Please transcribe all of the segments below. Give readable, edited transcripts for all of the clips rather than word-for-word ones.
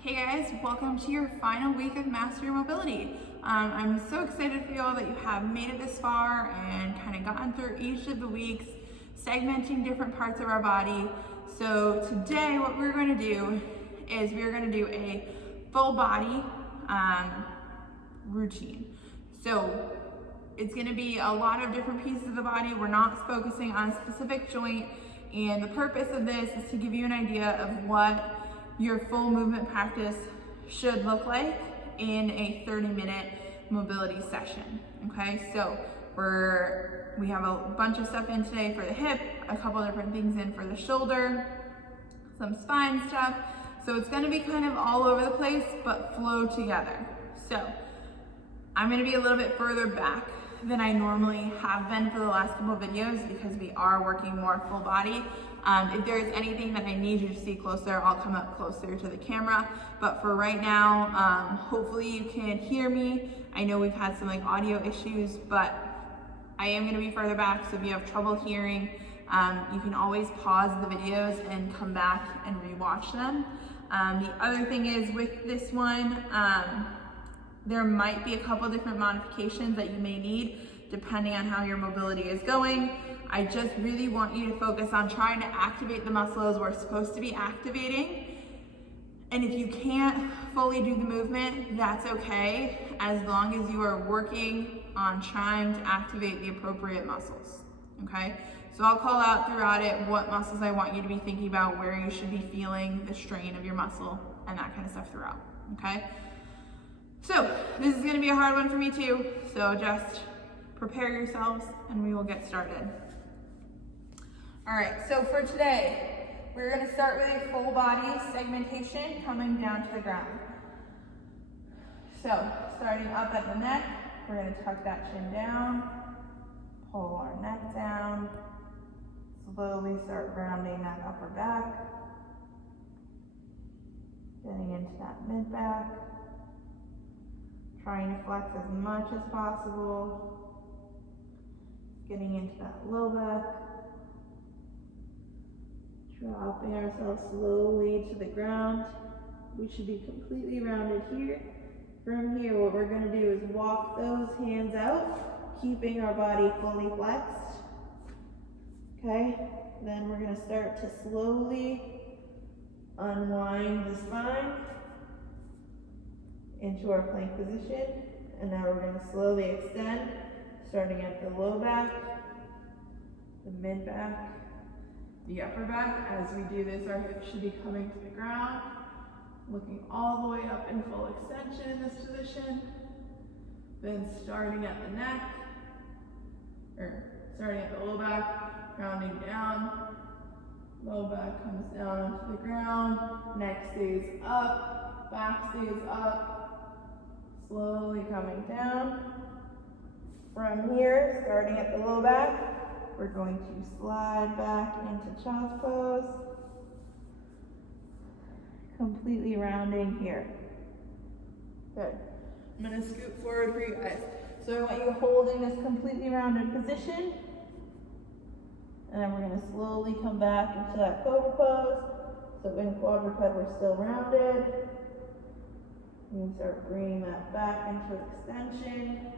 Hey guys, welcome to your final week of Master Your Mobility. I'm so excited for y'all that you have made it this far and kind of gotten through each of the weeks, segmenting different parts of our body. So today what we're going to do is we're going to do a full body routine. So it's going to be a lot of different pieces of the body. We're not focusing on a specific joint, and the purpose of this is to give you an idea of what your full movement practice should look like in a 30-minute mobility session. Okay, so we have a bunch of stuff in today for the hip, a couple different things in for the shoulder, some spine stuff. So it's going to be kind of all over the place, but flow together. So I'm going to be a little bit further back than I normally have been for the last couple of videos because we are working more full body. If there's anything that I need you to see closer, I'll come up closer to the camera. But for right now, hopefully you can hear me. I know we've had some audio issues, but I am going to be further back. So if you have trouble hearing, you can always pause the videos and come back and rewatch them. The other thing is with this one, there might be a couple different modifications that you may need depending on how your mobility is going. I just really want you to focus on trying to activate the muscles we're supposed to be activating. And if you can't fully do the movement, that's okay, as long as you are working on trying to activate the appropriate muscles, okay? So I'll call out throughout it what muscles I want you to be thinking about, where you should be feeling the strain of your muscle and that kind of stuff throughout, okay? So this is gonna be a hard one for me too, so just prepare yourselves and we will get started. All right, so for today, we're gonna start with a full body segmentation coming down to the ground. So starting up at the neck, we're gonna tuck that chin down, pull our neck down, slowly start rounding that upper back, getting into that mid back, trying to flex as much as possible, getting into that low back, dropping ourselves slowly to the ground. We should be completely rounded here. From here, what we're going to do is walk those hands out, keeping our body fully flexed. Okay, then we're going to start to slowly unwind the spine into our plank position. And now we're going to slowly extend, starting at the low back, the mid back, the upper back. As we do this, our hips should be coming to the ground, looking all the way up in full extension in this position. Then starting at the neck, or starting at the low back, rounding down. Low back comes down to the ground, neck stays up, back stays up, slowly coming down. From here, starting at the low back, we're going to slide back into child's pose, completely rounding here. Good. I'm going to scoot forward for you guys. So I want you holding this completely rounded position, and then we're going to slowly come back into that cobra pose. So in quadruped, we're still rounded. You can start bringing that back into extension,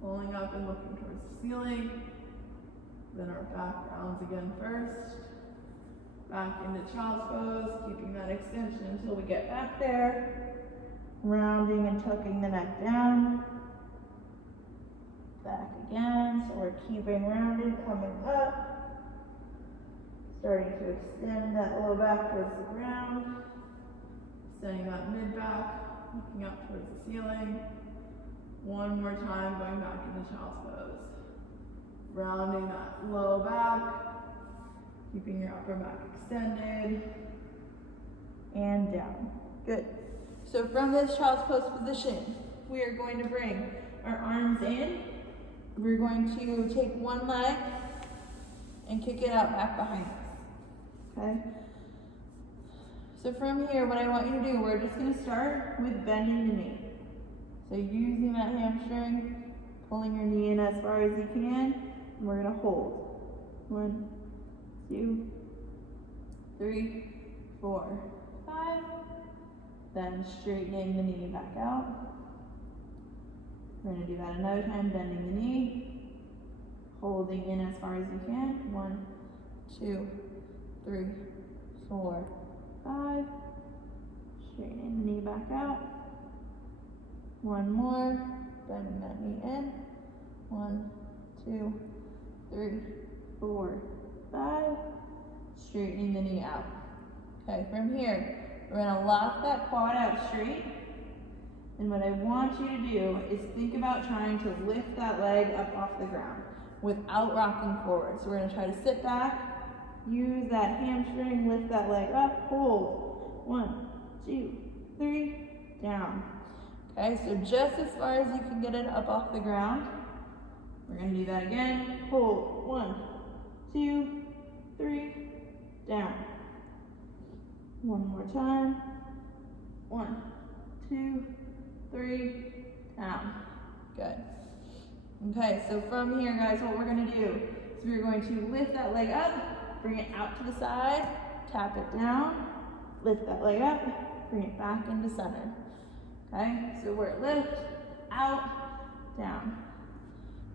pulling up and looking towards the ceiling. Then our back rounds again first. Back into child's pose, keeping that extension until we get back there. Rounding and tucking the neck down. Back again, so we're keeping rounded, coming up. Starting to extend that low back towards the ground. Extending that mid back, looking up towards the ceiling. One more time, going back into child's pose. Rounding that low back, keeping your upper back extended, and down. Good. So from this child's pose position, we are going to bring our arms in. We're going to take one leg and kick it out back behind us. Okay? So from here, what I want you to do, we're just going to start with bending the knee. So using that hamstring, pulling your knee in as far as you can, and we're going to hold. 1, 2, 3, 4, 5, then straightening the knee back out. We're going to do that another time, bending the knee, holding in as far as you can. 1, 2, 3, 4, 5. Straightening the knee back out. One more, bending that knee in. 1, 2, 3, 4, 5. Straightening the knee out. Okay, from here, we're going to lock that quad out straight. And what I want you to do is think about trying to lift that leg up off the ground without rocking forward. So we're going to try to sit back, use that hamstring, lift that leg up, hold. 1, 2, 3, down. Okay, so just as far as you can get it up off the ground. We're going to do that again. Hold. 1, 2, 3, down. One more time. 1, 2, 3, down. Good. Okay, so from here, guys, what we're going to do is we're going to lift that leg up, bring it out to the side, tap it down, lift that leg up, bring it back into center. Okay, so we're lift, out, down.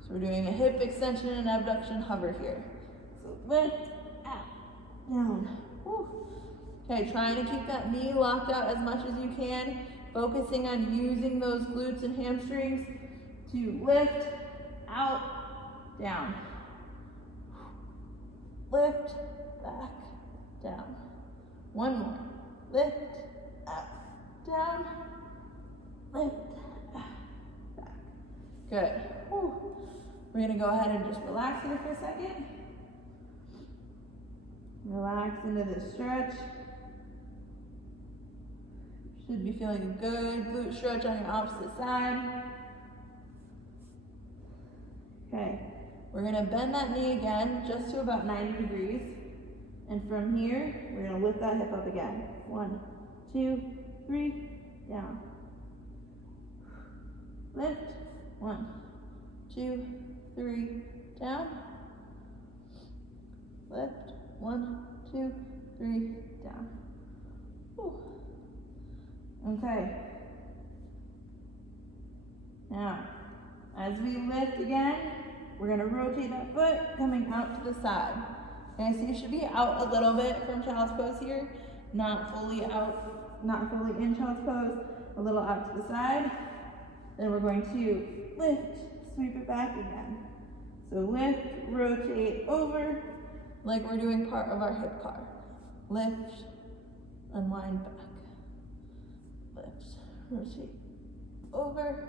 So we're doing a hip extension and abduction hover here. So lift, out, down. Woo. Okay, trying to keep that knee locked out as much as you can, focusing on using those glutes and hamstrings to lift, out, down. Lift, back, down. One more. Lift, up, down. Lift, up, back. Good. Whew. We're going to go ahead and just relax here for a second. Relax into the stretch. Should be feeling a good glute stretch on your opposite side. Okay, we're going to bend that knee again just to about 90 degrees. And from here, we're going to lift that hip up again. 1, 2, 3, down. Lift. 1, 2, 3, down. Lift. 1, 2, 3, down. Whew. Okay. Now, as we lift again, we're going to rotate that foot coming out to the side. Okay, so you should be out a little bit from child's pose here, not fully out, not fully in child's pose, a little out to the side. Then we're going to lift, sweep it back again. So lift, rotate over, like we're doing part of our hip car. Lift, unwind back. Lift, rotate over,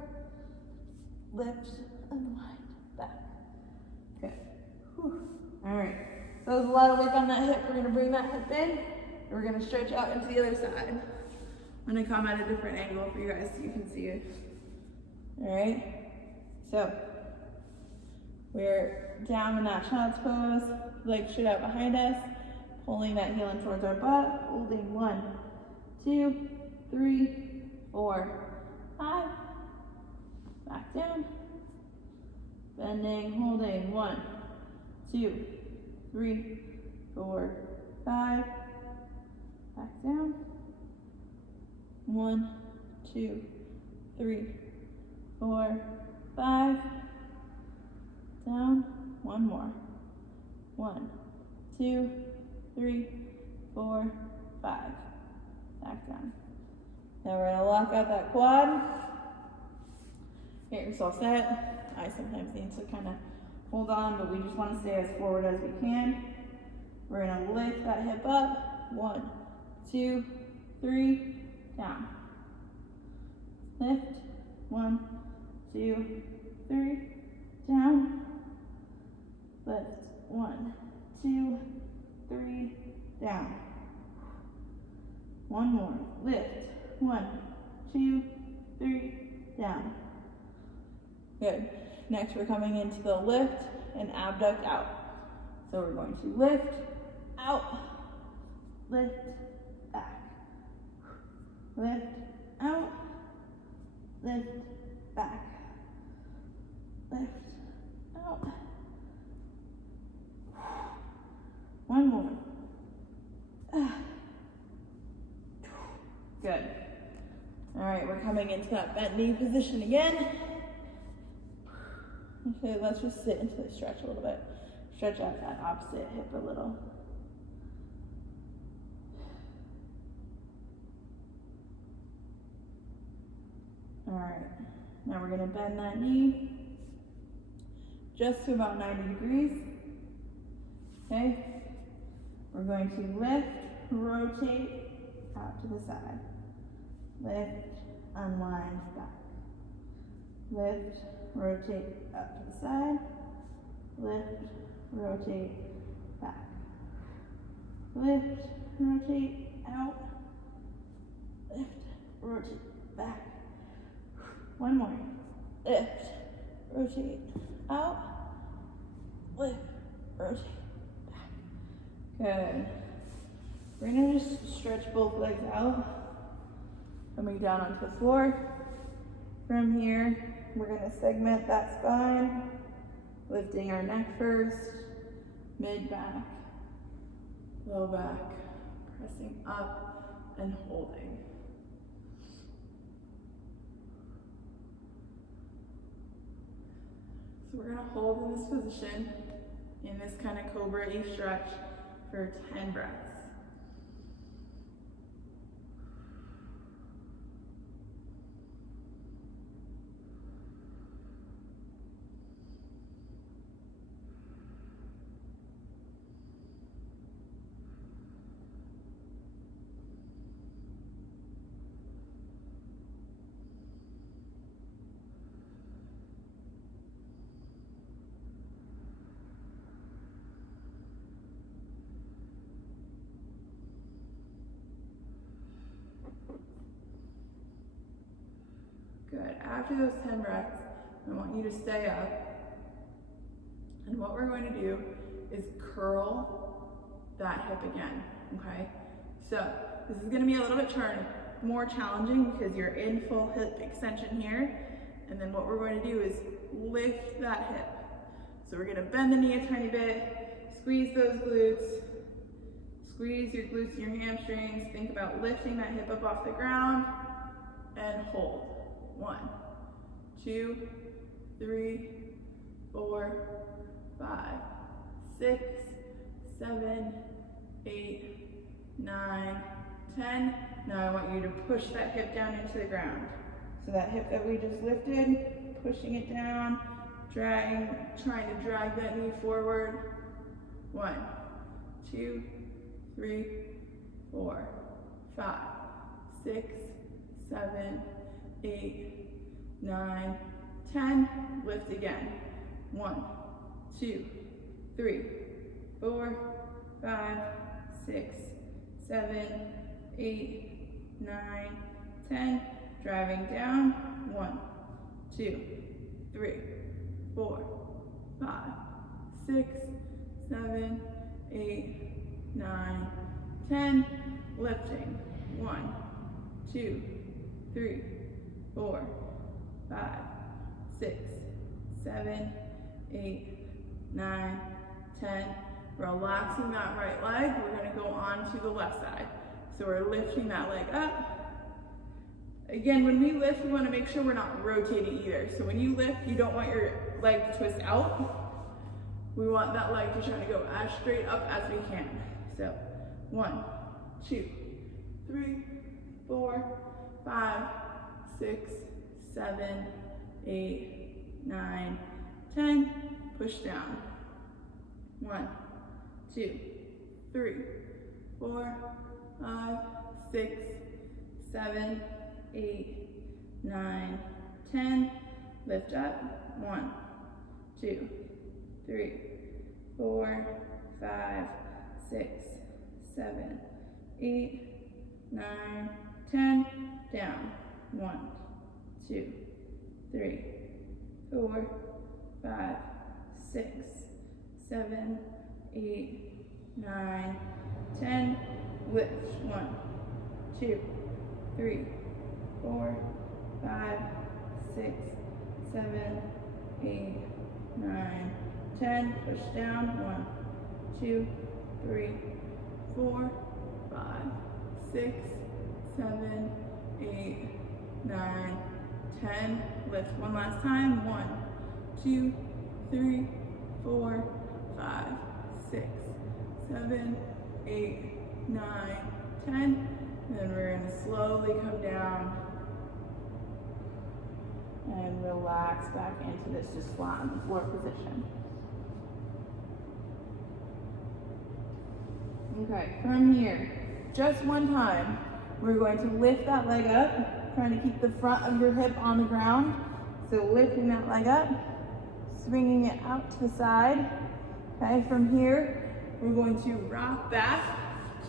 lift, unwind back. Good. Whew. All right. So that was a lot of work on that hip. We're going to bring that hip in, and we're going to stretch out into the other side. I'm going to come at a different angle for you guys so you can see it. All right. So we're down in that child's pose, legs straight out behind us, pulling that heel in towards our butt, holding 1, 2, 3, 4, 5. Back down. Bending, holding 1, 2, 3, 4, 5. Back down. 1, 2, 3, 4, 5. Down. One more. 1, 2, 3, 4, 5. Back down. Now we're going to lock out that quad. Get yourself set. I sometimes need to kind of hold on, but we just want to stay as forward as we can. We're going to lift that hip up. 1, 2, 3, down. Lift. 1, 2, 3, down. Lift. 1, 2, 3, down. One more. Lift. 1, 2, 3, down. Good. Next, we're coming into the lift and abduct out. So we're going to lift, out, lift, back. Lift, out, lift, back. Lift, out. One more. Good. All right, we're coming into that bent knee position again. Okay, let's just sit into the stretch a little bit. Stretch out that opposite hip a little. All right, now we're gonna bend that knee just to about 90 degrees. Okay, we're going to lift, rotate out to the side. Lift, unwind, back. Lift, rotate out to the side. Lift, rotate, back. Lift, rotate, out. Lift, rotate, back. One more. Lift, rotate, out. Lift, rotate, back. Good. We're gonna just stretch both legs out. Coming down onto the floor. From here, we're gonna segment that spine, lifting our neck first, mid back, low back, pressing up and holding. So we're gonna hold in this position, in this kind of Cobra-y stretch for 10 breaths. Good. After those 10 breaths, I want you to stay up. And what we're going to do is curl that hip again, okay? So this is gonna be a little bit more challenging because you're in full hip extension here. And then what we're going to do is lift that hip. So we're gonna bend the knee a tiny bit, squeeze those glutes, squeeze your glutes and your hamstrings. Think about lifting that hip up off the ground and hold. 1, 2, 3, 4, 5, 6, 7, 8, 9, 10. Now I want you to push that hip down into the ground. So that hip that we just lifted, pushing it down, dragging, trying to drag that knee forward. 1, 2, 3, 4, 5, 6, 7, 8, 9, 10. Lift again. 1, 2, 3, 4, 5, 6, 7, 8, 9, 10. Driving down. 1, 2, 3, 4, 5, 6, 7, 8, 9, 10. Lifting. 1, 2, 3, 4, 5, 6, 7, 8, 9, 10. Relaxing that right leg. We're going to go on to the left side. So we're lifting that leg up. Again, when we lift, we want to make sure we're not rotating either. So when you lift, you don't want your leg to twist out. We want that leg to try to go as straight up as we can. So 1, 2, 3, 4, 5, 6, 7, 8, 9, 10. Push down. 1, 2, 3, 4, 5, 6, 7, 8, 9, 10. Lift up. 1, 2, 3, 4, 5, 6, 7, 8, 9, 10. Down. 1, 2, 3, 4, 5, 6, 7, 8, 9, 10. Lift. 1, 2, 3, 4, 5, 6, 7, 8, 9, 10. Push down. 1, 2, 3, 4, 5, 6, 7, 8, 9, 10. Lift one last time. 1, 2, 3, 4, 5, 6, 7, 8, 9, 10. And then we're gonna slowly come down and relax back into this just flat on the floor position. Okay, from here, just one time, we're going to lift that leg up, trying to keep the front of your hip on the ground. So lifting that leg up, swinging it out to the side. Okay, from here, we're going to rock back,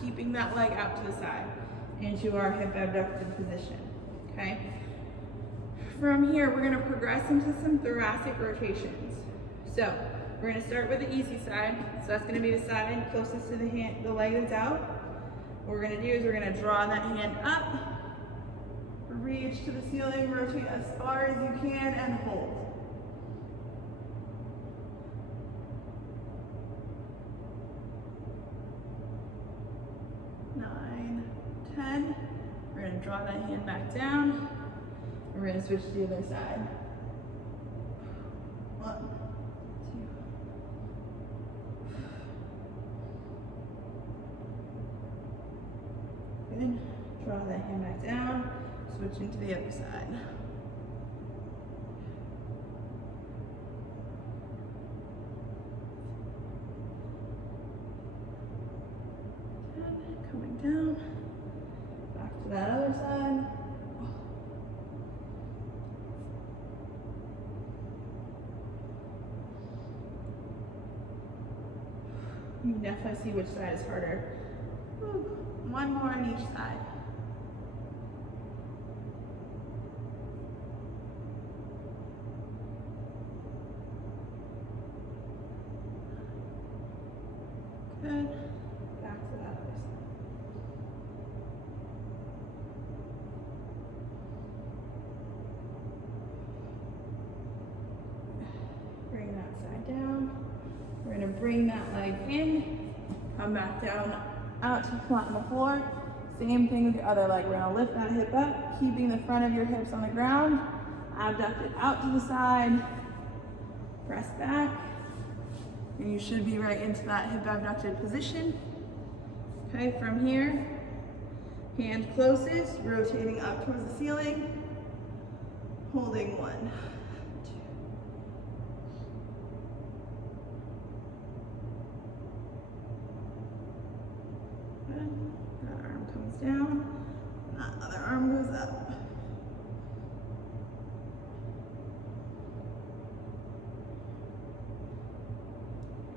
keeping that leg out to the side into our hip abducted position. Okay. From here, we're gonna progress into some thoracic rotations. So we're gonna start with the easy side. So that's gonna be the side closest to the leg that's out. What we're gonna do is we're gonna draw that hand up, reach to the ceiling, rotate as far as you can, and hold. Nine, 10. We're gonna draw that hand back down. We're gonna switch to the other side. 1, 2. Good. Draw that hand back down. Switch into the other side. 10. Coming down. Back to that other side. You can definitely see which side is harder. One more on each side. Good. Back to that other side. Bring that side down. We're gonna bring that leg in, come back down, out to flat on the floor. Same thing with your other leg. We're gonna lift that hip up, keeping the front of your hips on the ground, abduct it out to the side, press back, and you should be right into that hip abducted position. Okay, from here, hand closest, rotating up towards the ceiling, holding 1, 2. Good. That arm comes down, that other arm goes up.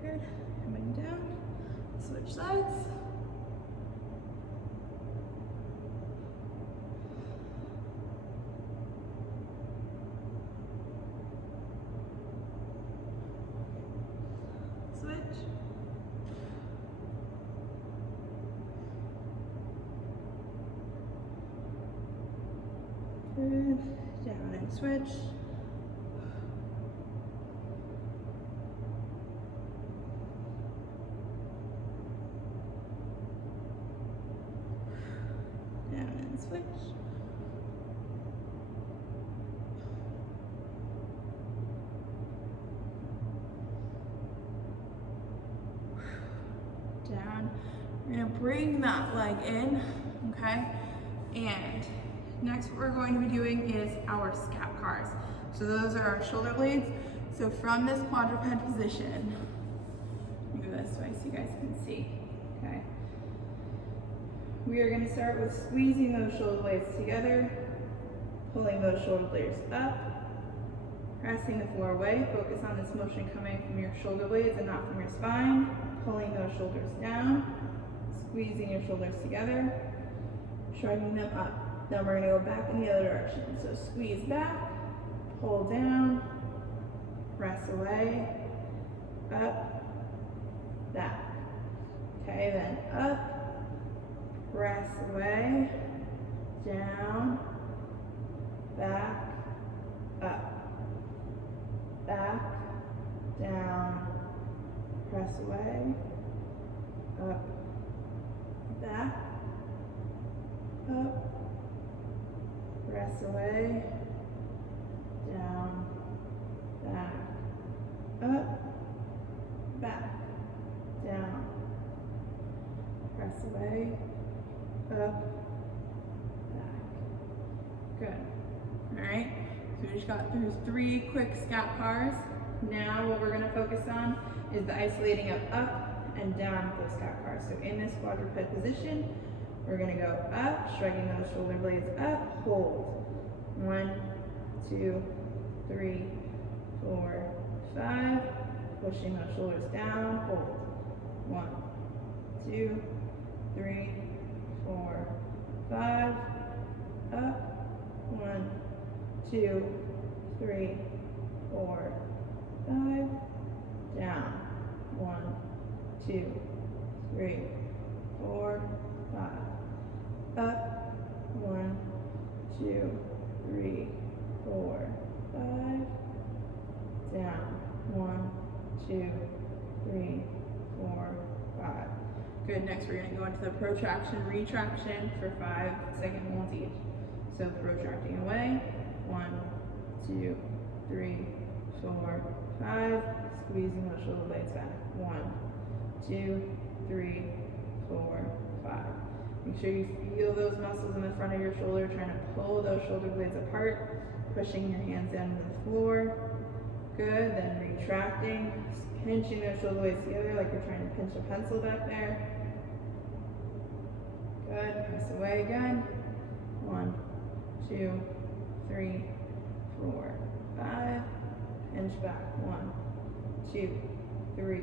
Good. Coming down, switch sides. Switch. Good. Down and switch. Down and switch. Down. We're gonna bring that leg in, okay? And next what we're going to be doing is our scap cars. So those are our shoulder blades. So from this quadruped position, move this way so you guys can see, okay? We are gonna start with squeezing those shoulder blades together, pulling those shoulder blades up, pressing the floor away. Focus on this motion coming from your shoulder blades and not from your spine. Pulling those shoulders down, squeezing your shoulders together, shrugging them up. Now we're gonna go back in the other direction. So squeeze back, pull down, press away, up, back. Okay, then up, press away, down, back, up, back, down, press away, up, back, up, press away, down, back, up, back, down, press away, up, back. Good. All right, so we just got through 3 quick scat cars. Now what we're gonna focus on is the isolating of up and down with those scat cars. So in this quadruped position, we're gonna go up, shrugging those shoulder blades up, hold. 1, 2, 3, 4, 5. Pushing those shoulders down, hold. 1, 2, 3, 4, 5. Up. 1, 2, 3, 4, 5. Down. 1, 2, 3, 4, 5. Up. 1, 2, 3, 4, 5. Down. 1, 2, 3, 4, 5. Good. Next, we're going to go into the protraction, retraction for 5-second holds each. So protracting away. 1, 2, 3, 4, 5. Squeezing those shoulder blades back. 1, 2, 3, 4, 5. Make sure you feel those muscles in the front of your shoulder, trying to pull those shoulder blades apart, pushing your hands down to the floor. Good. Then retracting, pinching those shoulder blades together like you're trying to pinch a pencil back there. Good. Press away again. 1, 2, 3, 4, 5. Pinch back. 1, 2, 3,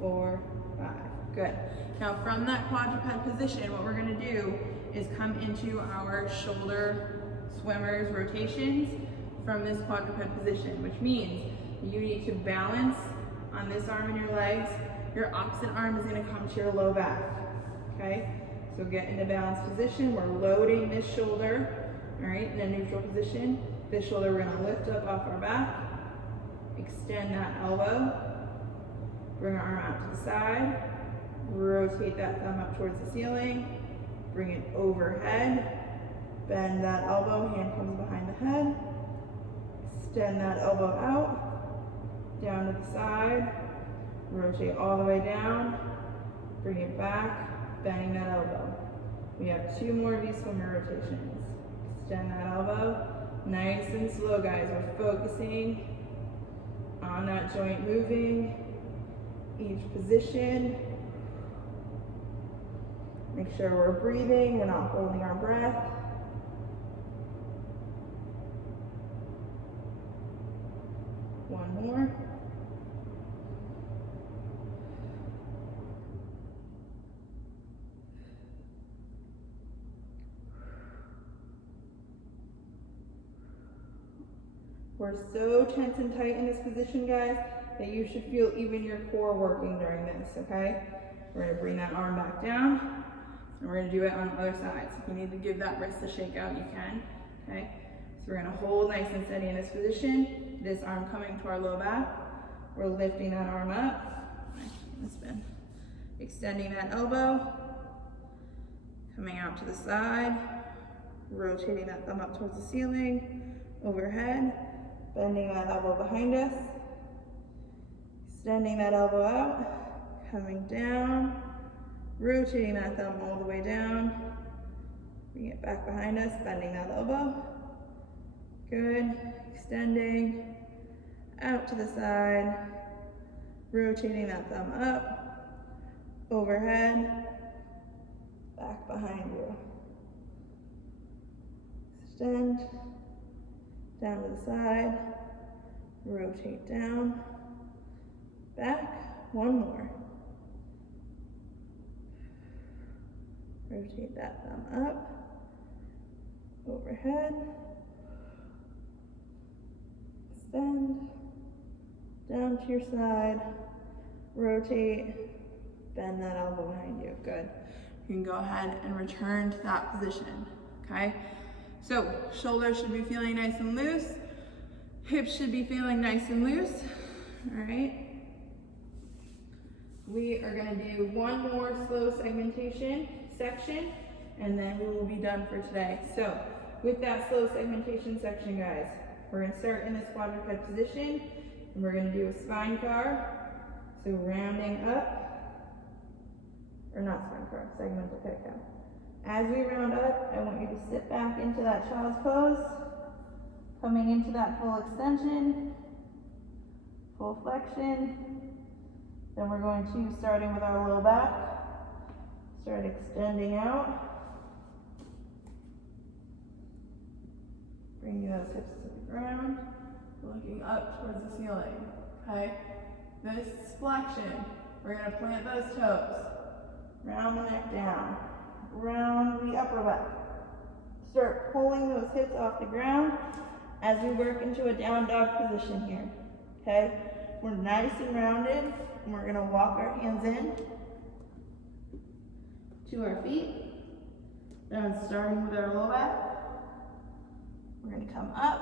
4, 5. Good. Now from that quadruped position, what we're going to do is come into our shoulder swimmers rotations from this quadruped position, which means you need to balance on this arm and your legs. Your opposite arm is going to come to your low back. Okay? So get into balanced position. We're loading this shoulder, all right, in a neutral position. This shoulder we're going to lift up off our back. Extend that elbow. Bring our arm out to the side. Rotate that thumb up towards the ceiling. Bring it overhead. Bend that elbow. Hand comes behind the head. Extend that elbow out. Down to the side. Rotate all the way down. Bring it back. Bending that elbow. We have 2 more of these swimmer rotations. Extend that elbow. Nice and slow, guys. We're focusing on that joint moving. Each position. Make sure we're breathing. We're not holding our breath. One more. We're so tense and tight in this position, guys, that you should feel even your core working during this, okay? We're gonna bring that arm back down, and we're gonna do it on the other side. So if you need to give that wrist a shake out, you can, okay? So we're gonna hold nice and steady in this position. This arm coming to our low back. We're lifting that arm up. Spin. Extending that elbow. Coming out to the side. Rotating that thumb up towards the ceiling. Overhead. Bending that elbow behind us. Extending that elbow out. Coming down. Rotating that thumb all the way down. Bring it back behind us. Bending that elbow. Good. Extending. Out to the side. Rotating that thumb up. Overhead. Back behind you. Extend. Down to the side. Rotate down. Back. One more. Rotate that thumb up. Overhead. Extend. Down to your side. Rotate. Bend that elbow behind you. Good. You can go ahead and return to that position. Okay? So, shoulders should be feeling nice and loose. Hips should be feeling nice and loose. All right. We are going to do one more slow segmentation section, and then we will be done for today. So, with that slow segmentation section, guys. We're gonna start in this quadruped position, and we're gonna do a spine car. So rounding up, or not spine car, segmental pec cow. As we round up, I want you to sit back into that child's pose, coming into that full extension, full flexion. Then we're going to, starting with our low back, start extending out. Bringing those hips to the ground, looking up towards the ceiling, okay? This flexion, we're gonna plant those toes. Round the neck down, round the upper back. Start pulling those hips off the ground as we work into a down dog position here, okay? We're nice and rounded, and we're gonna walk our hands in to our feet. Then starting with our low back, we're gonna come up,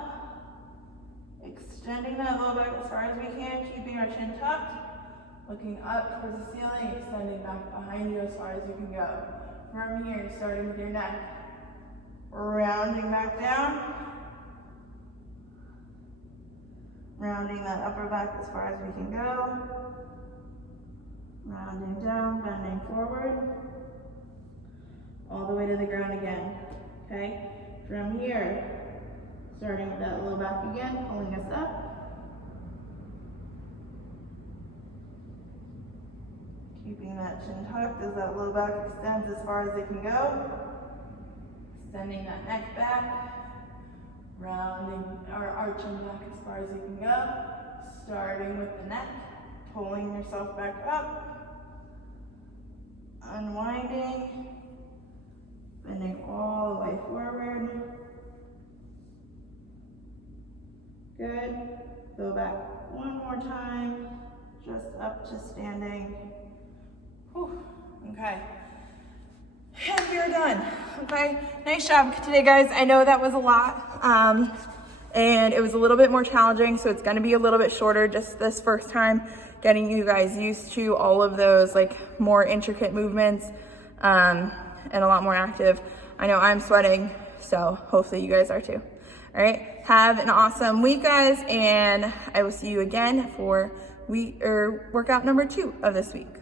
extending that low back as far as we can, keeping our chin tucked, looking up towards the ceiling, extending back behind you as far as you can go. From here, starting with your neck, rounding back down, rounding that upper back as far as we can go, rounding down, bending forward, all the way to the ground again, okay? From here, starting with that low back again, pulling us up. Keeping that chin tucked as that low back extends as far as it can go. Extending that neck back. Rounding or arching back as far as you can go. Starting with the neck, pulling yourself back up. Unwinding. Bending all the way forward. Good. Go back one more time, just up to standing. Whew. Okay. And we're done. Okay. Nice job today, guys. I know that was a lot, and it was a little bit more challenging, so it's going to be a little bit shorter just this first time, getting you guys used to all of those like more intricate movements, and a lot more active. I know I'm sweating, so hopefully you guys are too. All right, have an awesome week, guys, and I will see you again for workout number 2 of this week.